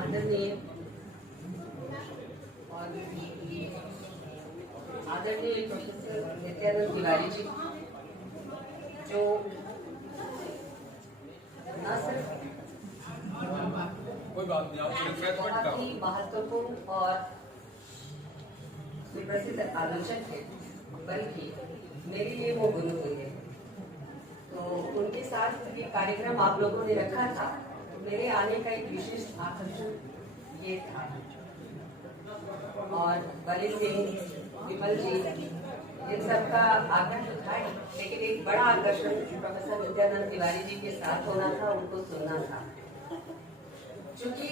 आदरणीय प्रोफेसर नित्यानंद तिवारी जी, जो न सिर्फ बहुत ही महत्वपूर्ण और सुप्रसिद्ध आलोचक है, बल्कि मेरे लिए वो गुरु हुए। तो उनके साथ ये कार्यक्रम आप लोगों ने रखा था, मेरे आने का एक विशेष आकर्षण ये था। और बलि सिंह, विमल जी, इन सबका आग्रह तो था ही, लेकिन एक बड़ा आकर्षण प्रोफेसर नित्यानंद तिवारी जी के साथ होना था, उनको सुनना था। चूंकि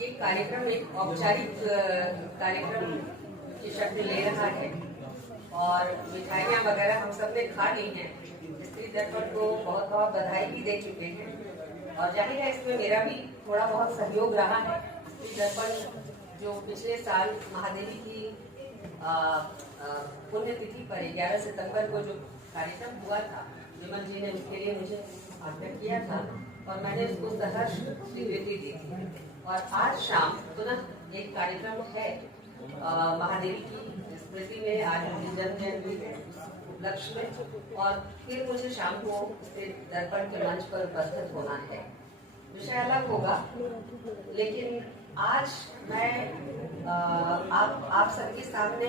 ये कार्यक्रम एक औपचारिक कार्यक्रम की शक्ल ले रहा है और मिठाइयाँ वगैरह हम सब ने खा ली हैं, स्त्री दर्पण को बहुत बहुत बधाई भी दे चुके हैं और जाहिर है इसमें मेरा भी थोड़ा बहुत सहयोग रहा है। स्त्री दर्पण जो पिछले साल महादेवी की पुण्यतिथि पर 11 सितंबर को जो कार्यक्रम हुआ था, विमल जी ने उसके लिए मुझे आग्रह किया था और मैंने उसको सहर्ष स्वीकृति दी थी। और आज शाम पुनः एक कार्यक्रम है महादेवी की स्मृति में, आज उनकी जन्म जयंती के उपलक्ष्य में, और फिर मुझे शाम को दर्पण के मंच पर उपस्थित होना है। विषय अलग होगा, लेकिन आज मैं आप सबके सामने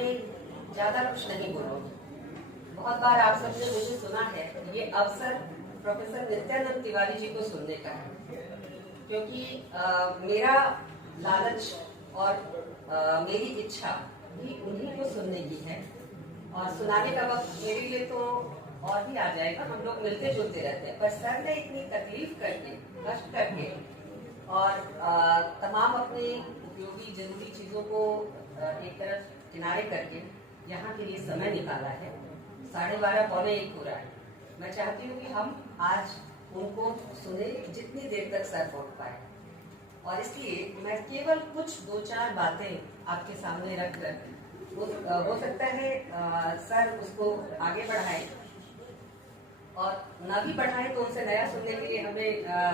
ज्यादा कुछ नहीं बोलूँगी। बहुत बार आप सबने मुझे सुना है, ये अवसर प्रोफेसर नित्यानंद तिवारी जी को सुनने का है, क्योंकि मेरा लालच और मेरी इच्छा भी उन्हीं को सुनने की है। और सुनाने का वक्त मेरे लिए तो और भी आ जाएगा, हम लोग मिलते जुलते रहते हैं, पर सर ने इतनी तकलीफ करके, कष्ट करके और तमाम अपने उपयोगी जरूरी चीजों को एक तरफ किनारे करके यहाँ के लिए समय निकाला है। 12:30 पौने 1 हो रहा है। मैं चाहती हूँ कि हम आज उनको सुने जितनी देर तक सर पहुँच पाए, और इसलिए मैं केवल कुछ 2-4 बातें आपके सामने रखकर, हो सकता है सर उसको आगे बढ़ाए, और न भी बढ़ाए तो उनसे नया सुनने के लिए हमें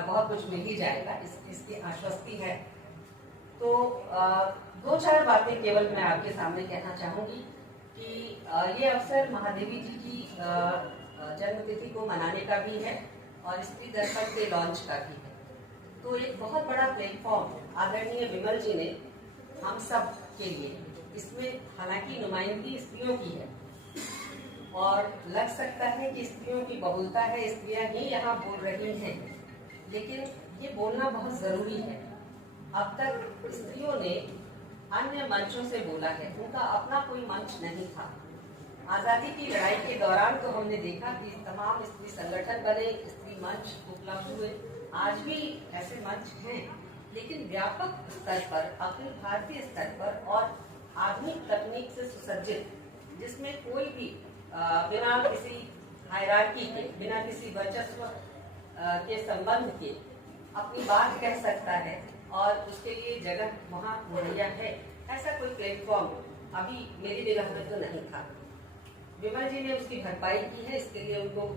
बहुत कुछ मिल ही जाएगा, इसकी आश्वस्ति है। तो 2-4 बातें केवल मैं आपके सामने कहना चाहूंगी कि ये अवसर महादेवी जी की जन्मतिथि को मनाने का भी है और स्त्री दर्पण के लॉन्च का भी है। तो एक बहुत बड़ा प्लेटफॉर्म आदरणीय विमल जी ने हम सब के लिए, इसमें हालांकि नुमाइंदगी स्त्रियों की है और लग सकता है कि स्त्रियों की बहुलता है, स्त्रियां ही यहाँ बोल रही हैं, लेकिन ये बोलना बहुत जरूरी है। अब तक स्त्रियों ने अन्य मंचों से बोला है, उनका अपना कोई मंच नहीं था। आजादी की लड़ाई के दौरान तो हमने देखा कि तमाम स्त्री संगठन बने, स्त्री मंच उपलब्ध हुए, आज भी ऐसे मंच हैं, लेकिन व्यापक स्तर पर, अखिल भारतीय स्तर पर और आधुनिक तकनीक से सुसज्जित, जिसमें कोई भी बिना किसी हायरार्की के, बिना किसी वर्चस्व के संबंध के अपनी बात कह सकता है और उसके लिए जगह वहाँ मुहैया है, ऐसा कोई प्लेटफॉर्म अभी मेरी निगाह में तो नहीं था। विमल जी ने उसकी भरपाई की है, इसके लिए उनको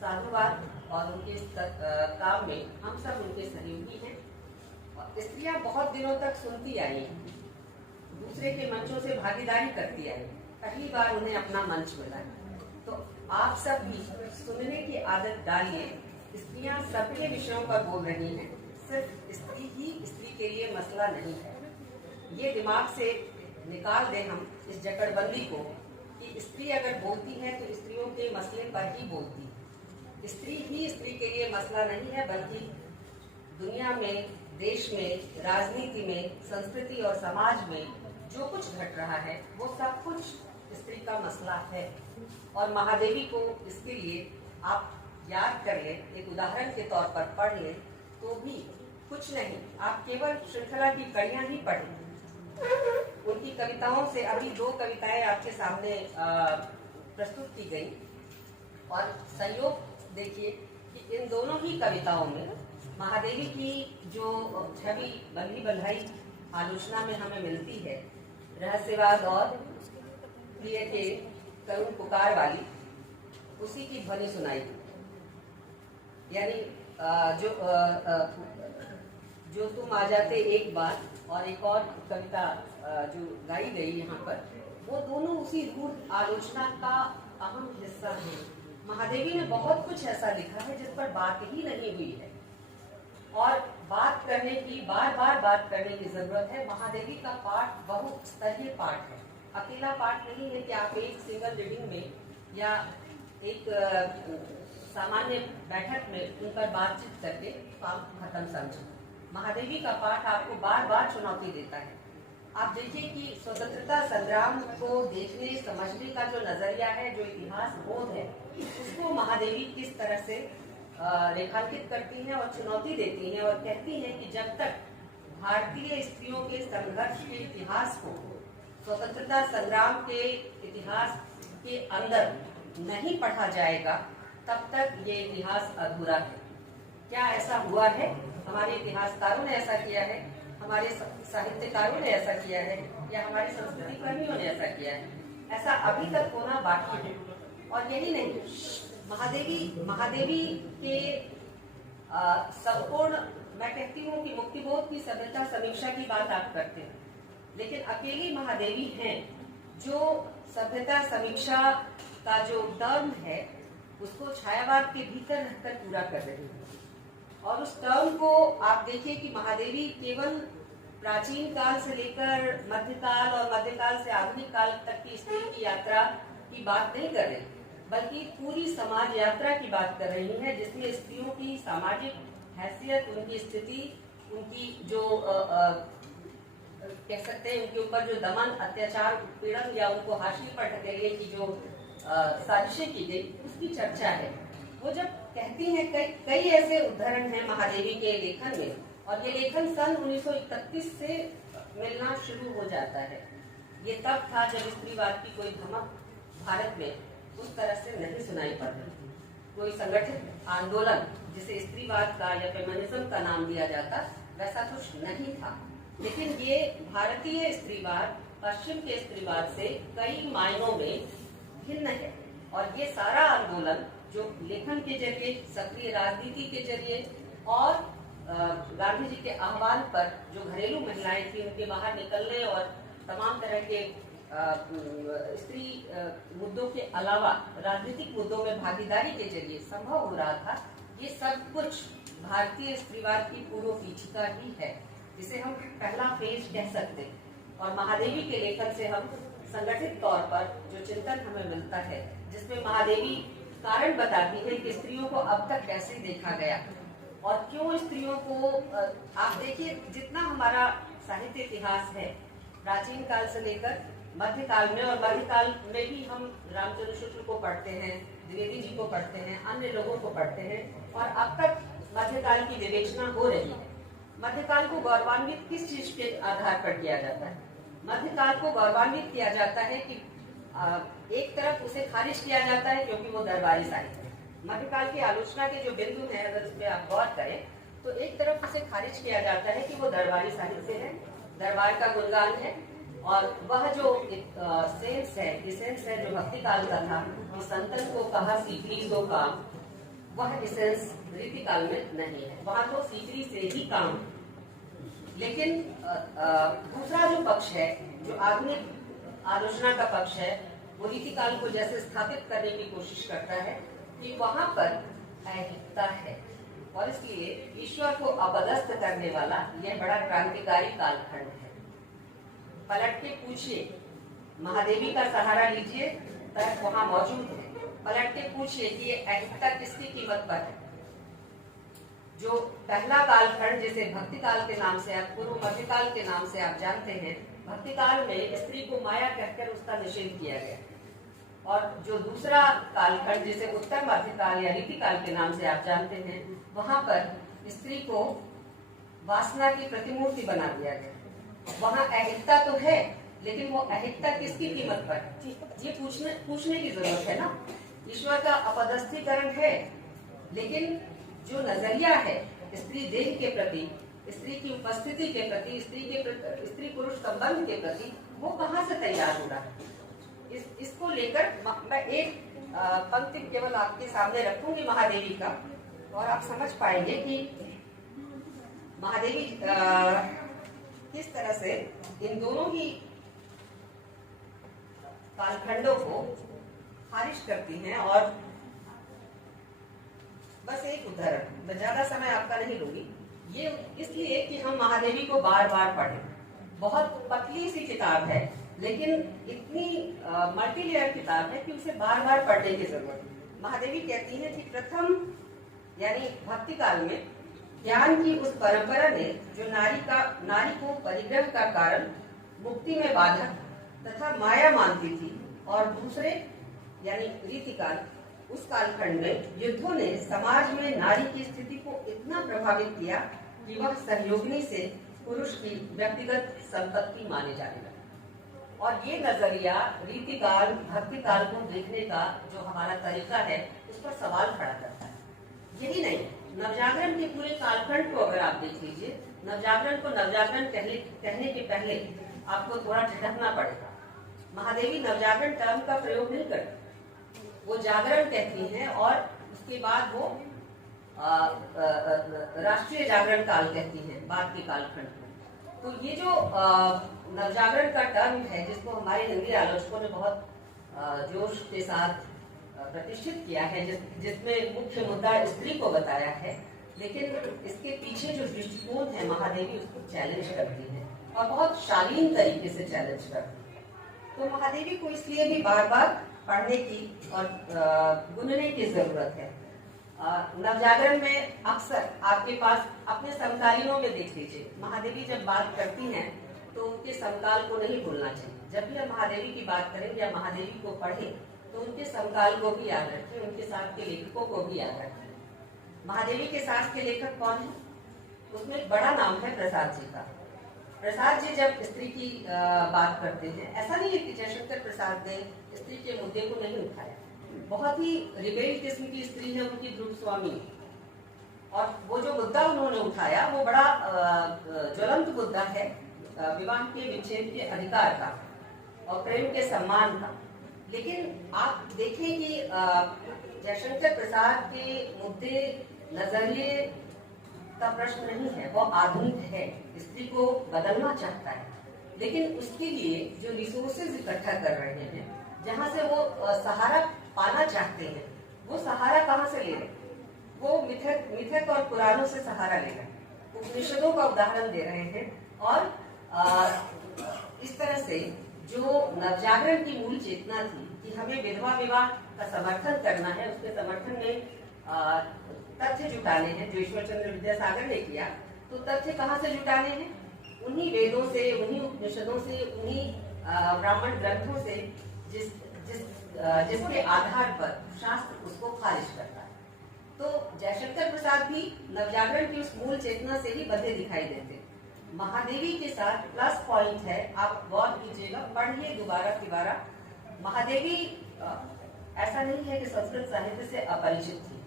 साधुवाद, और उनके काम में हम सब उनके सहयोगी हैं। और स्त्रियां बहुत दिनों तक सुनती आई, दूसरे के मंचों से भागीदारी करती आई, पहली बार उन्हें अपना मंच मिला। तो आप सब भी सुनने की आदत डालिए। स्त्रियां सबके विषयों पर बोल रही हैं, सिर्फ स्त्री ही स्त्री के लिए मसला नहीं है। ये दिमाग से निकाल दें हम इस जकड़बंदी को कि स्त्री अगर बोलती है तो स्त्रियों के मसले पर ही बोलती है। स्त्री ही स्त्री के लिए मसला नहीं है, बल्कि दुनिया में, देश में, राजनीति में, संस्कृति और समाज में जो कुछ घट रहा है वो सब कुछ स्त्री का मसला है। और महादेवी को इसके लिए आप याद कर लें, एक उदाहरण के तौर पर पढ़ लें तो भी कुछ नहीं, आप केवल श्रृंखला की कड़ियां ही पढ़ें। उनकी कविताओं से अभी 2 कविताएं आपके सामने प्रस्तुत की गई, और संयोग देखिए कि इन दोनों ही कविताओं में महादेवी की जो छवि बल्ली बल्हाई आलोचना में हमें मिलती है, रहस्यवाद और प्रिय के करुण पुकार वाली, उसी की ध्वनि सुनाई। यानी जो तुम आ जाते एक बार और एक और कविता जो गाई गई यहाँ पर, वो दोनों उसी रूढ़ आलोचना का अहम हिस्सा है। महादेवी ने बहुत कुछ ऐसा लिखा है जिस पर बात ही नहीं हुई है और बात करने की, बार बार बात करने की जरूरत है। महादेवी का पाठ बहुस्तरीय पाठ है, अकेला पाठ नहीं है कि आप एक सिंगल रीडिंग में या एक सामान्य बैठक में उन पर बातचीत करके काम खत्म समझो। महादेवी का पाठ आपको बार बार चुनौती देता है। आप देखिए कि स्वतंत्रता संग्राम को देखने समझने का जो नजरिया है, जो इतिहास बोध है, उसको महादेवी किस तरह से रेखांकित करती हैं और चुनौती देती हैं और कहती हैं कि जब तक भारतीय स्त्रियों के संघर्ष के इतिहास को स्वतंत्रता संग्राम के इतिहास के अंदर नहीं पढ़ा जाएगा, तब तक ये इतिहास अधूरा है। क्या ऐसा हुआ है? हमारे इतिहासकारों ने ऐसा किया है, हमारे साहित्यकारों ने ऐसा किया है, या हमारे संस्कृति कर्मियों ने ऐसा किया है? ऐसा अभी तक होना बाकी है। और यही नहीं, महादेवी के संपूर्ण, मैं कहती हूँ कि मुक्तिबोध की सभ्यता समीक्षा की बात आप करते हैं, लेकिन अकेली महादेवी हैं जो सभ्यता समीक्षा का जो टर्म है उसको छायावाद के भीतर रहकर पूरा कर रही है। और उस टर्म को आप देखिए कि महादेवी केवल प्राचीन काल से लेकर मध्यकाल और मध्यकाल से आधुनिक काल तक की स्त्री की यात्रा की बात नहीं कर रही, बल्कि पूरी समाज यात्रा की बात कर रही है, जिसमें स्त्रियों की सामाजिक हैसियत, उनकी स्थिति, उनकी जो कह सकते हैं उनके ऊपर जो दमन, अत्याचार, उत्पीड़न या उनको हाशिए पर ढकेलने की जो साजिशें की गई, उसकी चर्चा है। वो जब कहती हैं, कई ऐसे उदाहरण हैं महादेवी के लेखन में, और ये लेखन सन 1931 से मिलना शुरू हो जाता है। ये तब था जब स्त्रीवाद की कोई धमक भारत में उस तरह से नहीं सुनाई पड़ रही थी। कोई संगठित आंदोलन जिसे स्त्रीवाद का या फेमिनिज्म का नाम दिया जाता, वैसा कुछ नहीं था। लेकिन ये भारतीय स्त्रीवाद पश्चिम के स्त्रीवाद से कई मायनों में भिन्न है, और ये सारा आंदोलन जो लेखन के जरिए, सक्रिय राजनीति के जरिए और गांधी जी के आह्वान पर जो घरेलू महिलाएं थी उनके बाहर निकलने और तमाम तरह के स्त्री मुद्दों के अलावा राजनीतिक मुद्दों में भागीदारी के जरिए संभव हो रहा था। ये सब कुछ भारतीय स्त्रीवाद की पूर्व पीछिका ही है, जिसे हम पहला फेज कह सकते हैं। और महादेवी के लेखन से हम संगठित तौर पर जो चिंतन हमें मिलता है, जिसमें महादेवी कारण बताती है कि स्त्रियों को अब तक कैसे देखा गया और क्यों स्त्रियों को, आप देखिए जितना हमारा साहित्य इतिहास है प्राचीन काल से लेकर मध्यकाल में, और मध्यकाल में भी हम रामचंद्र शुक्ल को पढ़ते हैं, द्विवेदी जी को पढ़ते हैं, अन्य लोगों को पढ़ते हैं, और अब तक मध्यकाल की विवेचना हो रही है। मध्यकाल को गौरवान्वित किस चीज के आधार पर किया जाता है? मध्यकाल को गौरवान्वित किया जाता है कि एक तरफ उसे खारिज किया जाता है क्योंकि वो दरबारी साहित्य है। मध्यकाल की आलोचना के जो बिंदु हैं, अगर उस पर आप गौर करें तो एक तरफ उसे खारिज किया जाता है कि वो दरबारी साहित्य है, दरबार का गुणगान है, और वह जो सेंस है जो भक्ति काल का था कि संतन को कहा सीकरी तो काम, वह इसेंस रीति काल में नहीं है। वहां तो सीकरी से ही काम। लेकिन दूसरा जो पक्ष है, जो आधुनिक आलोचना का पक्ष है, वो रीति काल को जैसे स्थापित करने की कोशिश करता है कि वहां पर ऐहिकता है, और इसलिए ईश्वर को अपदस्थ करने वाला यह बड़ा क्रांतिकारी कालखंड है। पलट के पूछिए, महादेवी का सहारा लीजिए, तर्क वहां मौजूद है। पलट के पूछिए कि ये ऐहिकता किसकी कीमत पर है। जो पहला कालखंड जिसे भक्ति काल के नाम से, आप पूर्व मध्यकाल के नाम से आप जानते हैं, भक्ति काल में स्त्री को माया कहकर उसका निषेध किया गया, और जो दूसरा कालखंड जिसे उत्तर मध्यकाल या रीति काल के नाम से आप जानते हैं, वहां पर स्त्री को वासना की प्रतिमूर्ति बना दिया गया। वहां ऐहिकता तो है, लेकिन वो ऐहिकता किसकी कीमत पर है? ये पूछने की जरूरत है ना। ईश्वर का अपदस्थीकरण है, लेकिन जो नजरिया है स्त्री देह के प्रति, स्त्री की उपस्थिति के प्रति, स्त्री पुरुष संबंध के प्रति, वो कहाँ से तैयार हो रहा है? इसको लेकर मैं एक पंक्ति केवल आपके सामने रखूंगी महादेवी का, और आप समझ पाएंगे कि महादेवी किस तरह से इन दोनों ही कालखंडों को खारिज करती हैं। और बस एक उदाहरण, मैं ज्यादा समय आपका नहीं लूंगी, ये इसलिए कि हम महादेवी को बार बार पढ़ें। बहुत पतली सी किताब है, लेकिन इतनी मल्टीलेयर किताब है कि उसे बार बार पढ़ने की जरूरत है। महादेवी कहती हैं कि प्रथम यानी भक्ति काल में ज्ञान की उस परंपरा ने जो नारी को परिग्रह का कारण, मुक्ति में बाधक तथा माया मानती थी, और दूसरे यानी रीतिकाल उस कालखंड में युद्धों ने समाज में नारी की स्थिति को इतना प्रभावित किया कि वह सहयोगिनी से पुरुष की व्यक्तिगत संपत्ति माने जाने लगे। और ये नजरिया रीतिकाल भक्ति काल को देखने का जो हमारा तरीका है उस पर सवाल खड़ा करता है। यही नहीं, नवजागरण के पूरे कालखंड को अगर आप देख लीजिए, नवजागरण को नवजागरण कहने के पहले आपको थोड़ा झटकना पड़ेगा। महादेवी नवजागरण टर्म का प्रयोग नहीं करती, वो जागरण कहती हैं, और उसके बाद वो राष्ट्रीय जागरण काल कहती हैं बाद के कालखंड में। तो ये जो नवजागरण का टर्म है, जिसको हमारे हिंदी आलोचकों ने बहुत जोश के साथ प्रतिष्ठित किया है, जिसमें मुख्य मुद्दा स्त्री को बताया है, लेकिन इसके पीछे जो दृष्टिकोण है महादेवी उसको चैलेंज करती है और बहुत शालीन तरीके से चैलेंज करती है। तो महादेवी को इसलिए भी बार बार पढ़ने की और गुनने की जरूरत है। नवजागरण में अक्सर आपके पास अपने समकालीनों में देख लीजिए, महादेवी जब बात करती हैं तो उनके समकाल को नहीं भूलना चाहिए। जब भी हम महादेवी की बात करें या महादेवी को पढ़ें तो उनके समकाल को भी याद रखें, उनके साथ के लेखकों को भी याद रखें। महादेवी के साथ के लेखक कौन है? उसमें एक बड़ा नाम है प्रसाद जी का। प्रसाद जी जब स्त्री की बात करते हैं, ऐसा नहीं है कि जयशंकर प्रसाद ने स्त्री के मुद्दे को नहीं उठाया। बहुत ही रिबेल किस्म की स्त्री है उनकी ध्रुव स्वामी, और वो जो मुद्दा उन्होंने उठाया वो बड़ा ज्वलंत मुद्दा है, विवाह के विच्छेद के अधिकार का और प्रेम के सम्मान का। लेकिन आप देखें कि जयशंकर प्रसाद के मुद्दे नजरिए का प्रश्न नहीं है, वो आधुनिक है, स्त्री को बदलना चाहता है, लेकिन उसके लिए जो रिसोर्सेज इकट्ठा कर रहे हैं, जहाँ से वो सहारा पाना चाहते हैं, वो सहारा कहाँ से ले रहे हैं? वो मिथक और पुराणों से सहारा ले रहे हैं, उपनिषदों का उदाहरण दे रहे हैं। और इस तरह से जो नवजागरण की मूल चेतना थी कि हमें विधवा विवाह का समर्थन करना है, उसके समर्थन में तथ्य जुटाने हैं, जो ईश्वर चंद्र विद्यासागर ने किया। तो तथ्य कहाँ से जुटाने हैं? उन्हीं वेदों से, उन्हीं उपनिषदों से, उन्हीं ब्राह्मण ग्रंथों से जिसके आधार पर शास्त्र उसको खारिज करता है। तो जयशंकर प्रसाद भी नवजागरण की उस मूल चेतना से ही बंधे दिखाई देते। महादेवी के साथ प्लस पॉइंट है, आप गौर कीजिएगा, पढ़िए दोबारा। महादेवी ऐसा नहीं है कि संस्कृत साहित्य से अपरिचित थी,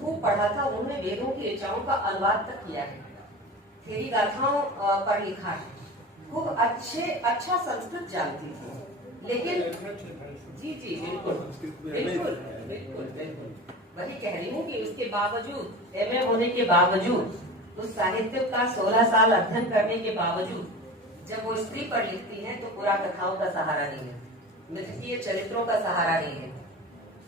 खूब पढ़ा था उन्होंने, वेदों की ऋचाओं का अनुवाद तक किया है, थेरी गाथाओं पर लिखा है, खूब अच्छा संस्कृत जानती थी। लेकिन जी बिल्कुल वही कह रही हूँ कि उसके बावजूद, एमए होने के बावजूद, उस साहित्य का 16 साल अध्ययन करने के बावजूद, जब वो स्त्री पर लिखती हैं तो पुरा कथाओं का सहारा नहीं है, मिथकीय चरित्रों का सहारा नहीं है।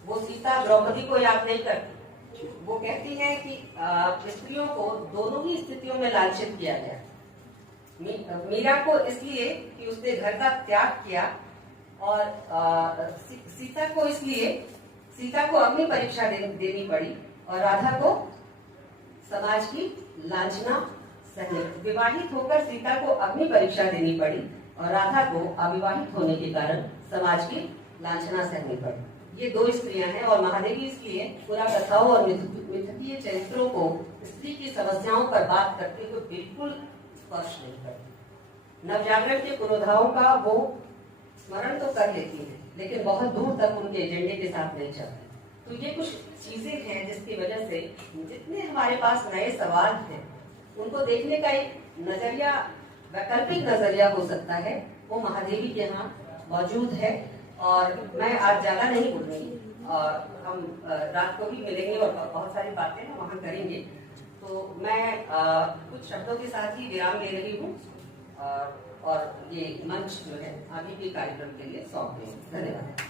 वो सीता द्रौपदी को याद नहीं करती, वो कहती है कि स्त्रियों को दोनों ही स्थितियों में लांछित किया गया। मीरा को इसलिए कि उसने घर का त्याग किया, और सीता को अग्नि परीक्षा देनी पड़ी, और राधा को समाज की लांछना सहनी। विवाहित होकर सीता को अग्नि परीक्षा देनी पड़ी और राधा को अविवाहित होने के कारण समाज की लांछना सहनी पड़ी। ये दो स्त्रियां हैं, और महादेवी इसलिए पुरा कथाओं और मिथकीय चरित्रों को स्त्री की समस्याओं पर बात करते हुए बिल्कुल स्पर्श नहीं करती। नवजागरण के पुरोधाओं का वो स्मरण तो कर लेती है, लेकिन बहुत दूर तक उनके एजेंडे के साथ नहीं चलती। तो ये कुछ चीजें हैं जिसकी वजह से जितने हमारे पास नए सवाल हैं, उनको देखने का एक नजरिया, वैकल्पिक नजरिया हो सकता है, वो महादेवी के यहाँ मौजूद है। और मैं आज ज्यादा नहीं बोलूंगी, और हम रात को भी मिलेंगे और बहुत सारी बातें हम वहाँ करेंगे। तो मैं कुछ शब्दों के साथ ही विराम ले रही हूँ और ये मंच जो है आगे के कार्यक्रम के लिए सौंप रही हूँ। धन्यवाद।